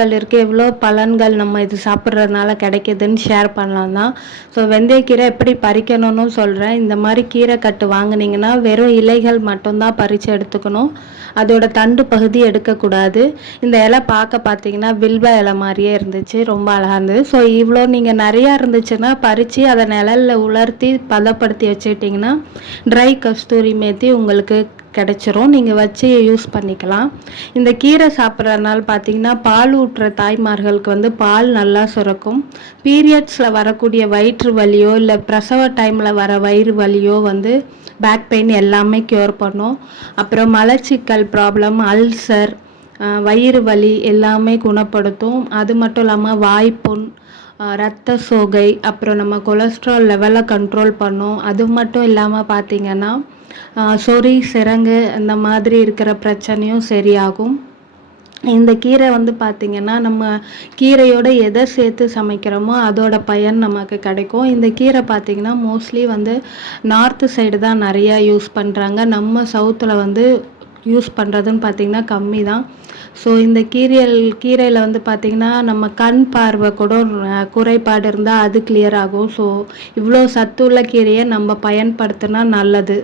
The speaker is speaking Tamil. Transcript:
இருக்கு எவ்வளோ பலன்கள் நம்ம இது சாப்பிட்றதுனால கிடைக்குதுன்னு ஷேர் பண்ணலாம் தான். ஸோ வெந்தயக்கீரை எப்படி பறிக்கணும்னு சொல்கிறேன். இந்த மாதிரி கீரை கட்டு வாங்குனீங்கன்னா வெறும் இலைகள் மட்டும்தான் பறித்து எடுத்துக்கணும். அதோட தண்டு பகுதி எடுக்கக்கூடாது. இந்த இலை பார்த்தீங்கன்னா வில்வ இலை மாதிரியே இருந்துச்சு, ரொம்ப அழகாக இருந்தது. ஸோ இவ்வளோ நீங்கள் நிறையா இருந்துச்சுன்னா பறித்து அதை நிழலில் உலர்த்தி பதப்படுத்தி வச்சுக்கிட்டிங்கன்னா ட்ரை கஸ்தூரி மேத்தி உங்களுக்கு கிடைச்சிரும். நீங்கள் வச்சு யூஸ் பண்ணிக்கலாம். இந்த கீரை சாப்பிட்றதுனால பார்த்தீங்கன்னா பால் ஊட்டுற தாய்மார்களுக்கு பால் நல்லா சுரக்கும். பீரியட்ஸில் வரக்கூடிய வயிற்று வலியோ இல்லை பிரசவ டைமில் வர வயிறு வலியோ பேக் பெயின் எல்லாமே க்யூர் பண்ணும். அப்புறம் மலச்சிக்கல் ப்ராப்ளம், அல்சர், வயிறு வலி எல்லாமே குணப்படுத்தும். அது மட்டும் இல்லாமல் வாய்ப்புண், இரத்த சோகை, அப்புறம் நம்ம கொலஸ்ட்ரால் லெவலை கண்ட்ரோல் பண்ணும். அது மட்டும் இல்லாமல் பார்த்திங்கன்னா சொறி, சிரங்கு அந்த மாதிரி இருக்கிற பிரச்சனையும் சரியாகும். இந்த கீரை பார்த்திங்கன்னா நம்ம கீரையோட எதை சேர்த்து சமைக்கிறோமோ அதோட பயன் நமக்கு கிடைக்கும். இந்த கீரை பார்த்திங்கன்னா மோஸ்ட்லி நார்த்து சைடு தான் நிறையா யூஸ் பண்ணுறாங்க. நம்ம சவுத்தில் யூஸ் பண்ணுறதுன்னு பார்த்திங்கன்னா கம்மி தான். ஸோ இந்த கீரையில் பார்த்திங்கன்னா நம்ம கண் பார்வை கூட குறைபாடு இருந்தால் அது கிளியர் ஆகும். ஸோ இவ்வளோ சத்துள்ள கீரையை நம்ம பயன்படுத்தினா நல்லது.